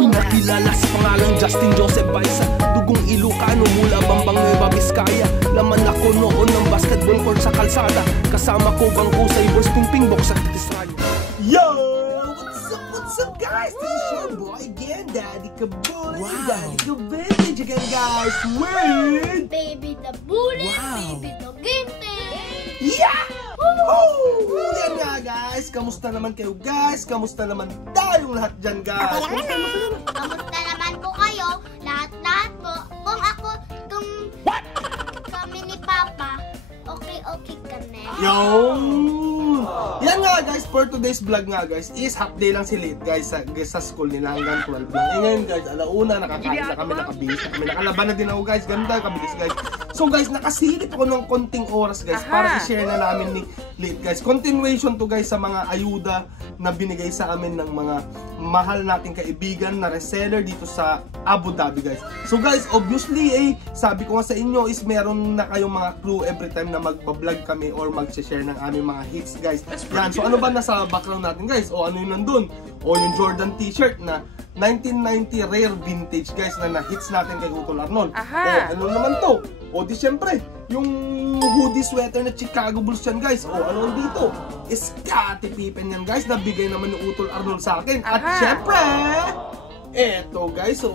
Nakilala sa pangalang Justin Joseph Baisa, dugong Ilocano mula Bambang Nueva Vizcaya. Laman ako noon ng basketball court sa kalsada, kasama ko bangko sa Ibors Pingping Box at Tistrano. Yo! What's up guys? This is your boy again, Daddy Kabulin, Daddy Kavintage again guys, with Baby the Bullet, Baby the Ginte. Yeah! Oh! Yan nga guys, kamusta naman kayo guys? Kamusta naman tayong lahat dyan guys? Kamusta naman po kayo? Lahat-lahat po. Kung kami ni Papa, okay kami. Yo! Yan nga guys, for today's vlog nga guys, is half day lang si Late guys sa school nila hanggang 12 lang. Ngayon guys, alauna, nakakain na kami, nakabihis na kami, nakalaban na din ako guys, ganda, kabilis guys. So guys, nakasilip ako ng konting oras guys para i-share na namin ni Late guys. Continuation to guys sa mga ayuda na binigay sa amin ng mga mahal nating kaibigan na reseller dito sa Abu Dhabi guys. So guys, obviously sabi ko nga sa inyo is meron na kayong mga clue every time na magpa-vlog kami or mag-share ng aming mga hits guys. Yan, so ano ba nasa background natin guys? O ano yun nandun? O yung Jordan t-shirt na 1990 rare vintage guys na na-hits natin kay Utol Arnold. O ano naman to? O di syempre, yung hoodie sweater na Chicago Bulls yan guys. O ano dito? Scottie Pippen yan guys, nabigay naman ng Utol Arnold sa akin. At syempre, eto guys,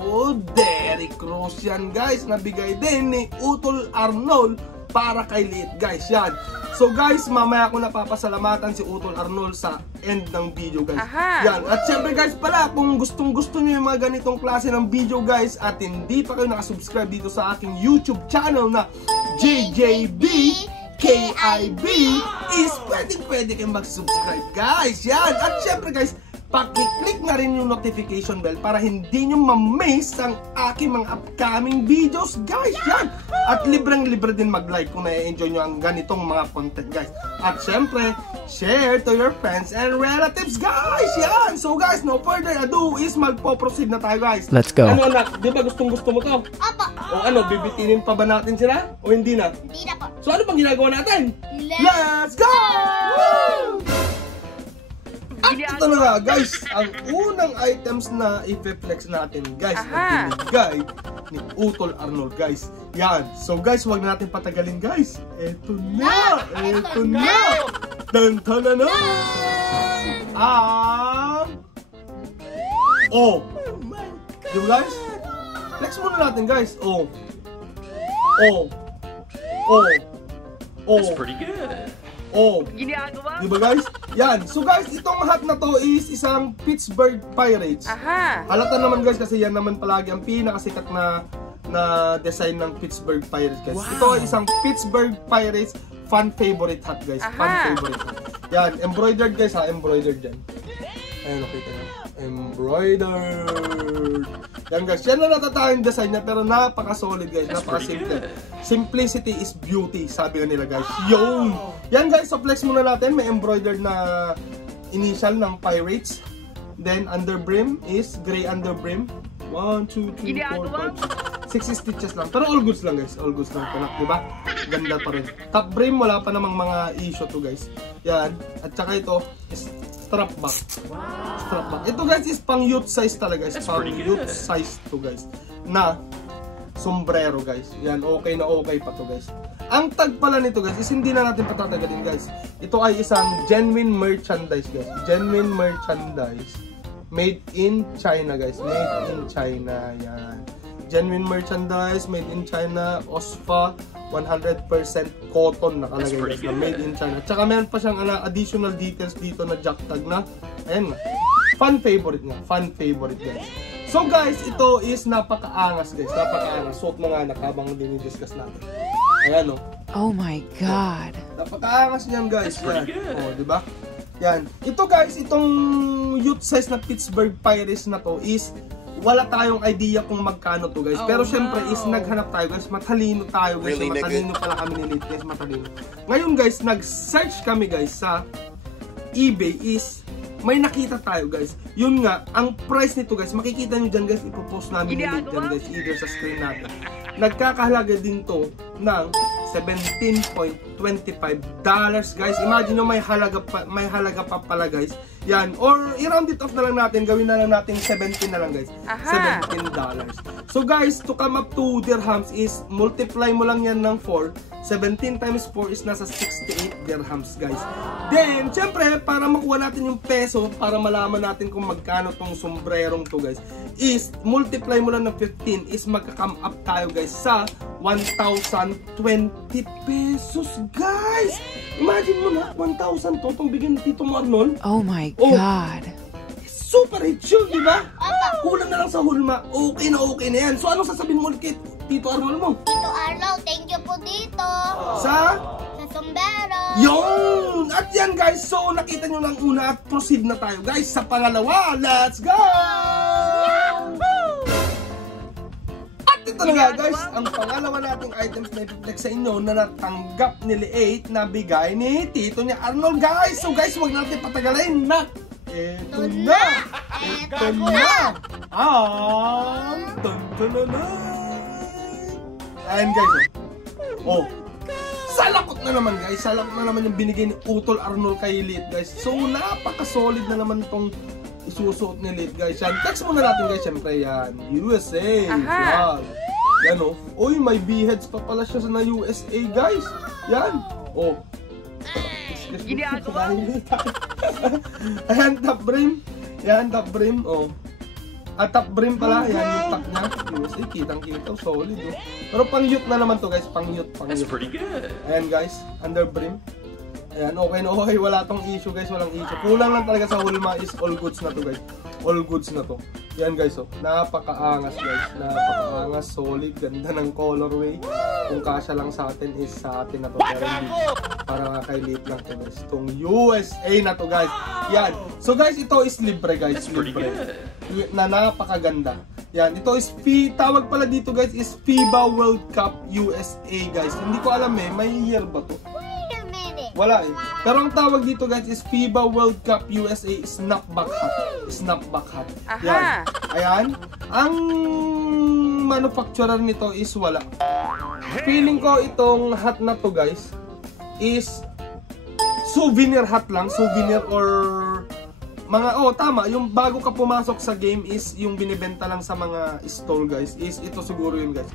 Derrick Rose yan guys, nabigay din ni Utol Arnold para kay Late guys, yan. So guys, mamaya ko napapasalamatan si Utol Arnold sa end ng video guys. Yan. At syempre guys pala, kung gustong-gusto niyo yung mga ganitong klase ng video guys at hindi pa kayo nakasubscribe dito sa aking YouTube channel na JJB KIB is pwede kayong mag-subscribe guys. Yan. At syempre guys, paki-click na rin yung notification bell para hindi nyo ma-miss ang aking mga upcoming videos guys. Yan. At libreng-libre din mag-like kung na-enjoy nyo ang ganitong mga content guys. At syempre, share to your friends and relatives guys. Yan. So guys, no further ado is magpo-proceed na tayo guys. Let's go. Ano anak, di ba gustong-gusto mo to? Opo. O ano, bibitinin pa ba natin sila? O hindi na? Hindi na po. So ano bang ginagawa natin? Let's go! At ito na nga guys, ang unang items na i-flex natin guys na binigay ni Utol Arnold guys. Yan. So guys, huwag na natin patagalin guys. Eto na! Eto na! Tantanana! Oh! Diba guys? Flex muna natin guys. Oh! Oh! Oh! Oh! That's pretty good. Oh, diba guys? Yan. So guys, itong hat na to is isang Pittsburgh Pirates. Halata naman guys kasi yan naman palagi ang pinakasikat na design ng Pittsburgh Pirates guys. Ito ay isang Pittsburgh Pirates fan favorite hat guys. Fan favorite hat. Yan, embroidered guys ha, embroidered dyan. Ayan, okay ka na. Embroidered. Yan guys, yan na natatanging design niya pero napaka-solid guys, napaka-simple. Simplicity is beauty, sabi nga nila guys. Yo! Yan guys, so flex muna natin. May embroidered na initial ng Pirates. Then under brim is gray under brim. 1, 2, 3, 4, 5, 6 stitches lang. Pero all goods lang guys, all goods lang ito, diba? Ganda pa rin. Top brim, wala pa namang mga issue to guys. Yan, at saka ito is strap back. Strap back. Ito guys is pang youth size talaga guys. Pang youth size to guys. Na sombrero guys. Yan, okay na okay pa to guys. Ang tag pala nito guys is hindi na natin patatagalin guys. Ito ay isang genuine merchandise guys. Genuine merchandise. Made in China guys. Made in China. Yan. Genuine merchandise. Made in China. OSFA. 100% cotton nakalagay guys na made in China. Tsaka meron pa siyang additional details dito na jack tag na. Ayan nga. Fan favorite nga. Fan favorite guys. So guys, ito is napakaangas guys. Napakaangas. Suot mo nga anak habang dinidiscuss natin. Ayan o. Oh my God. Napakaangas niyan guys. Yan. O, diba? Yan. Ito guys, itong youth size na Pittsburgh Pirates na to is wala tayong idea kung magkano to guys. Pero syempre is naghanap tayo guys. Matalino tayo guys. Really, matalino pala kami ni Late guys. Matalino. Ngayon guys, nag-search kami guys sa eBay is may nakita tayo guys. Yun nga, ang price nito guys, makikita nyo dyan guys. Ipopost namin ni Late dyan guys. Either sa screen natin. Nagkakahalaga din to ng $17.25 guys. Imagine nyo may halaga pa pala guys Yan, or i-round it off na lang natin, gawin na lang natin 17 na lang guys. Aha. $17. So guys, to come up to dirhams is multiply mo lang yan ng 4. 17 times 4 is nasa 68 dirhams guys. Then, syempre, para makuha natin yung peso, para malaman natin kung magkano tong sombrerong to guys, is multiply mo lang ng 15 is magka-come up tayo guys sa 1,020 pesos guys. Imagine mo na, 1,000 to, itong bigyan ni Tito mo Arnold. Oh my Oh. God. Super rich yun, di ba? Kulang na lang sa hulma. Okay na yan. So, anong sasabihin mo ulit kay Tito Arnold mo? Tito Arnold, thank you po dito. Sa? Sa sombrero. Yun! At yan guys, so nakita nyo lang una at proceed na tayo guys sa pangalawa. Let's go! At ito na nga guys, ang pangalawa nating items na ipiplex sa inyo na natanggap ni Liate na bigay ni Tito niya Arnold guys. So guys, huwag natin patagalin na. Ito na! Ito na! Ang tantananay! Ayan guys, oh. Salakot na naman guys, salakot na naman yung binigay ni Utol Arnold kay Liate guys. So napaka-solid na naman itong isusuot ni Liate guys. Yan, text muna natin guys, syempre yan. USA! Aha. Yan oh. Uy, may B-heads pa pala siya na USA guys. Yan, oh. Ayan, top brim. Yan, top brim. Oh. At top brim pala. Yan, yung top niya. USA, kitang-kita. Solid, oh. Pero pang-youth na naman to, guys. Pang-youth. That's pretty good. Ayan, guys. Under brim. Ayan, okay na okay. Wala tong issue, guys. Walang issue. Kulang lang talaga sa hulma is all goods na to, guys. All goods na to. Yan, guys, oh. Napaka-angas, guys. Napaka-angas. Solid. Ganda ng colorway. Kung kasya lang sa atin is sa atin na to. Pero hindi. Para kay Liate lang to guys. Itong USA na to guys. Yan. So guys, ito is libre guys. Libre. Na napakaganda. Yan. Ito is tawag pala dito guys is FIBA World Cup USA guys. Hindi ko alam eh. May year ba to? Wait a minute. Wala eh. Pero ang tawag dito guys is FIBA World Cup USA Snapback Hat. Snapback Hat. Yan. Ayan. Ang manufacturer nito is wala. Feeling ko itong hat na to guys is souvenir hat lang, souvenir or mga, oh tama, yung bago ka pumasok sa game is yung binibenta lang sa mga stall guys, is ito siguro yun guys,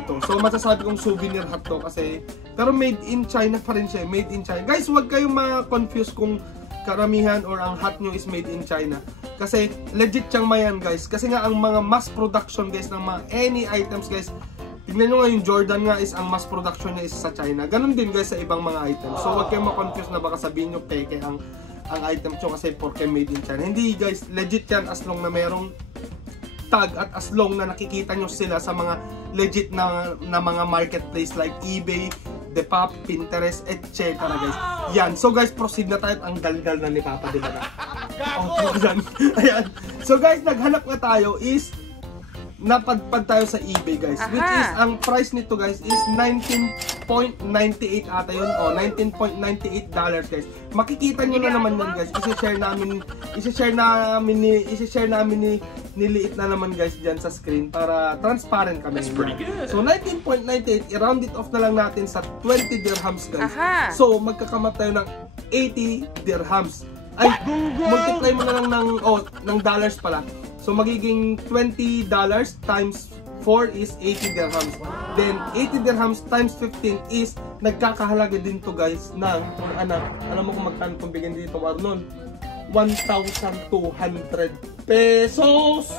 ito. So masasabi kong souvenir hat to kasi, pero made in China pa rin siya, made in China. Guys, huwag kayong ma-confuse kung karamihan or ang hat nyo is made in China. Kasi legit siyang mayan guys, kasi nga ang mga mass production guys ng mga any items guys, tignan nyo nga yung Jordan nga is ang mass production niya is sa China. Ganon din guys sa ibang mga items. So huwag kayong ma-confuse na baka sabihin nyo peke ang item nyo kasi porque made in China. Hindi guys, legit yan as long na merong tag at as long na nakikita nyo sila sa mga legit na mga marketplace like eBay, Depop, Pinterest, etc. guys. Yan. So guys, proceed na tayo. Ang dal-dal na ni Papa, di ba na? Oh, ayan. So guys, naghanap nga tayo is napadpad tayo sa eBay guys. Which is, ang price nito guys is 19.98 ata yun. O, $19.98 guys. Makikita nyo na naman yun guys. Isi-share namin ni Liate na naman guys dyan sa screen para transparent kami. That's pretty good. So, 19.98, i-round it off na lang natin sa 20 dirhams guys. So, magkakamap tayo ng 80 dirhams. Ay, multiply mo na lang ng dollars pala. So, magiging $20 times 4 is 80 dirhams. Then, 80 dirhams times 15 is nagkakahalaga din to guys ng, alam mo kung magkano itong bigyan dito Arnold? 1,200 pesos!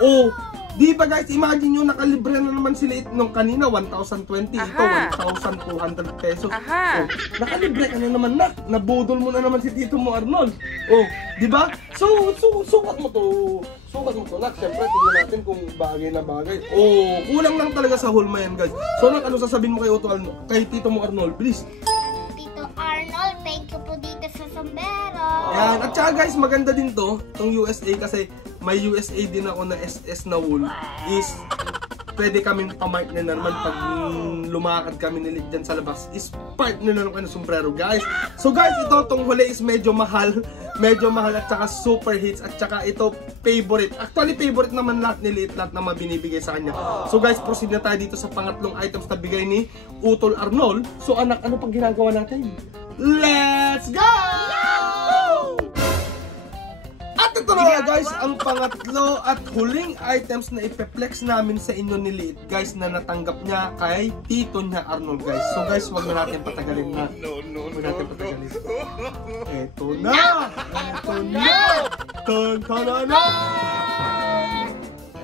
Oh! Di ba guys, imagine nyo, nakalibre na naman sila nung kanina, 1,020. Ito, 1,200 pesos. Oh, nakalibre ka na naman na. Nabudol mo na naman si Tito mo Arnold. Oh, di ba? So, sukat mo to. Sukat mo to, nak. Siyempre, tingnan natin kung bagay na bagay. Oh, kulang lang talaga sa hulma yan guys. So, nak, ano sasabihin mo kay Tito mo Arnold? Please. Tito Arnold, thank you po dito sa sombrero. Yan. At saka guys, maganda din to, itong USA kasi may USA din ako na SS na wool is pwede kaming pa-partner na naman pag lumakad kami nilit dyan sa labas is partner na naman ng sombrero guys. So guys, ito tong huli is medyo mahal at saka super hits at saka ito favorite. Actually favorite naman lahat ni Liate, lahat na mabinibigay sa kanya. So guys, proceed na tayo dito sa pangatlong items na bigay ni Utol Arnold. So anak, ano pang ginagawa natin? Let's go! na nga guys, ang pangatlo at huling items na ipeplex namin sa inyo ni Liit guys na natanggap niya kay tito niya Arnold guys. So guys, wag na natin patagalin na. Huwag natin patagalin. Eto na! Eto na! Tan-tan-na!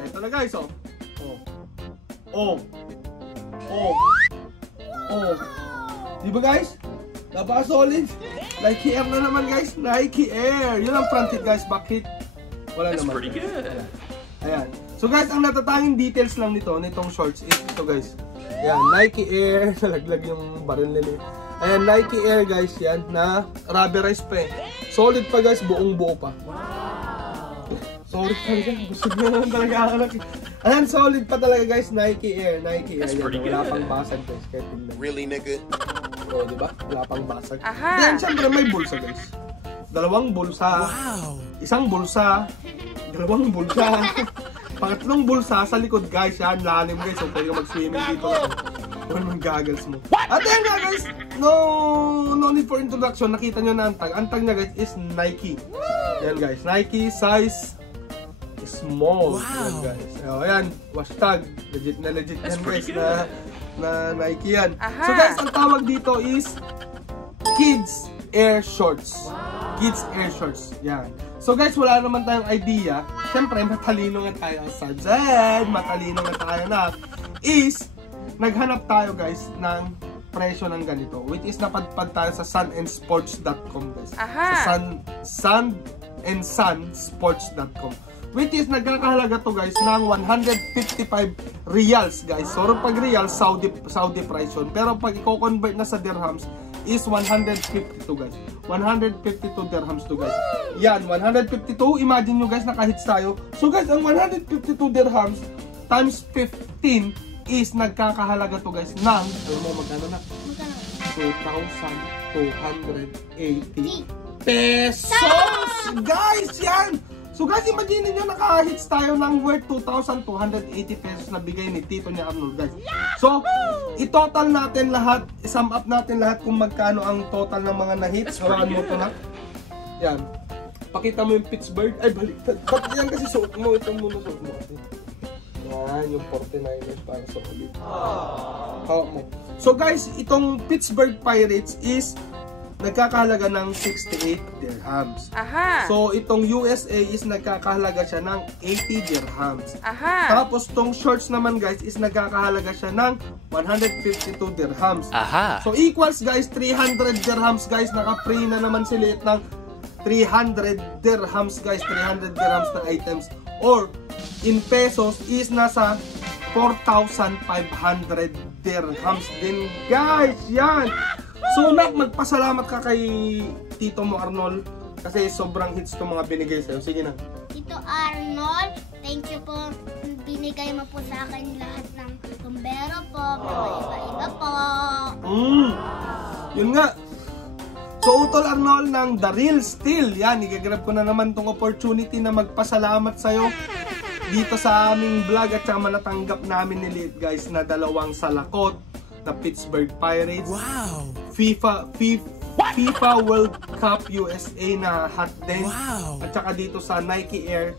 Eto na guys, oh. Oh. Oh. Oh. Diba guys? Napaka-solid. Nike Air na naman guys. Nike Air. Yun ang front hit guys. Back hit. Wala naman. That's pretty good. Ayan. So guys, ang natatanging details lang nitong shorts is ito guys. Ayan. Nike Air. Nalaglag yung baril nila. Ayan. Nike Air guys. Yan. Na rubberized pa eh. Solid pa guys. Buong buo pa. Solid pa guys. Busog na naman talaga ako. Ayan. Solid pa talaga guys. Nike Air. Nike Air. Yan. Wala pang basag guys. Kaya tingnan. Really nigga? O, diba? Wala pang basag. Then, syempre may bulsa guys. Dalawang bulsa. Wow! Isang bulsa. Dalawang bulsa. Pangatlong bulsa sa likod guys. Yan, lalim guys. So, pwede ka mag-swimming dito. Huwag mong goggles mo. At yan nga guys, no need for introduction. Nakita nyo na ang tag. Ang tag niya guys is Nike. Yan guys. Nike size small. Wow! Yan guys. So, ayan. Hashtag. Legit na legit yan guys na Nike yan. So guys, ang tawag dito is Kids Air Shorts. Kids Air Shorts. Yan. So guys, wala naman tayong idea. Siyempre, matalino nga tayo. Matalino nga tayo na. Is, naghanap tayo guys ng presyo ng ganito. Which is napadpad tayo sa sunandsports.com guys. Sa sunandsports.com. Which is nagkakahalaga to guys ng 155 reals guys. So pag reals, Saudi price yun. Pero pag i-convert na sa dirhams is 152 guys. 152 dirhams to guys. Yan, 152. Imagine nyo guys, nakahits tayo. So guys, ang 152 dirhams times 15 is nagkakahalaga to guys ng, magkano na? 2,280 pesos! Guys, yan! So guys, imagine nyo nakahits tayo ng worth 2,280 pesos na bigay ni tito ni Arnold guys. So, i-total natin lahat, i-sum up natin lahat kung magkano ang total ng mga na-hits. Hawakan mo ito na. Yan. Pakita mo yung Pittsburgh. Ay, baliktad. Ba't yan kasi suot mo? Ito muna suot mo. Yan, yung 49ers para sa ulit. Hawak mo. So guys, itong Pittsburgh Pirates is nagkakahalaga ng 68 dirhams. So, itong USA is nagkakahalaga siya ng 80 dirhams. Tapos, itong shorts naman guys is nagkakahalaga siya ng 152 dirhams. So, equals guys, 300 dirhams guys. Naka-free na naman si Liit ng 300 dirhams guys. 300 dirhams na items. Or, in pesos is nasa 4,500 dirhams din guys. Yan! So, magpasalamat ka kay tito mo Arnold kasi sobrang hits itong mga binigay sa'yo. Sige na. Tito Arnold, thank you po. Binigay mo po sa akin lahat ng tumbero po, mga iba-iba po. Yun nga. So, Utol Arnold ng The Real Steel. Yan, igagrab ko na naman tong opportunity na magpasalamat sa'yo dito sa aming vlog at saka natanggap namin ni Liit guys na 2 salakot na Pittsburgh Pirates. Wow! FIFA World Cup USA na hot din. Wow! At saka dito sa Nike Air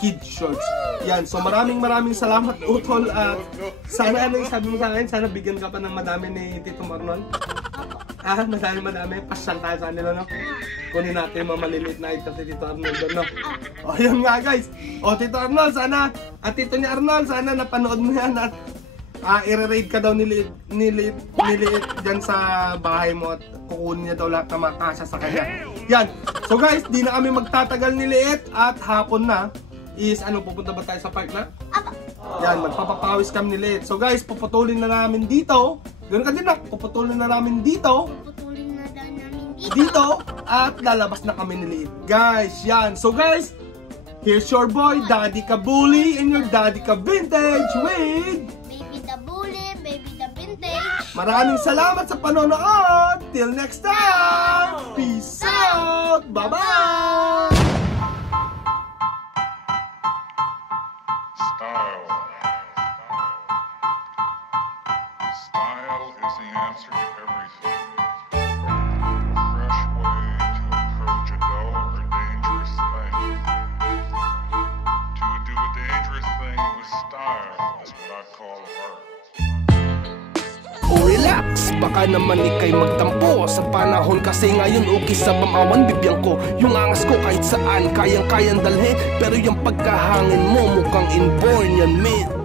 Kids Shorts. Yan. So maraming salamat Utol. At sana ano yung sabi mo sa akin? Sana bigyan ka pa ng madami ni Tito Arnold. Madami. Pasyal tayo sa kanila, no? Kunin natin yung mga maliliit na items si Tito Arnold, no? O, yun nga guys. O, Tito Arnold, sana, at Tito ni Arnold, sana napanood mo yan at i-raid ka daw ni Liit dyan sa bahay mo at kukunin niya daw lahat ng mga kasya sa kanya. Yan. So guys, di na kami magtatagal ni Liit at hapon na is pupunta ba tayo sa park na? Yan, magpapapawis kami ni Liit. So guys, puputulin na namin dito. Ganoon ka din na, puputulin na namin dito. Dito at lalabas na kami ni Liit. Guys, yan. So guys, here's your boy, Daddy Kabuli and your Daddy Ka Vintage with maraming salamat sa panonood. Till next time. Peace out. Bye-bye. Style is the answer to everything. A fresh way to approach a dull or dangerous thing. relax, baka naman ikay magtampo. Sa panahon kasi ngayon okay sa bamawan bibiyang ko. Yung angas ko kahit saan kayang-kayang dalhin, pero yung pagkahangin mo mukhang inborn yan, mate.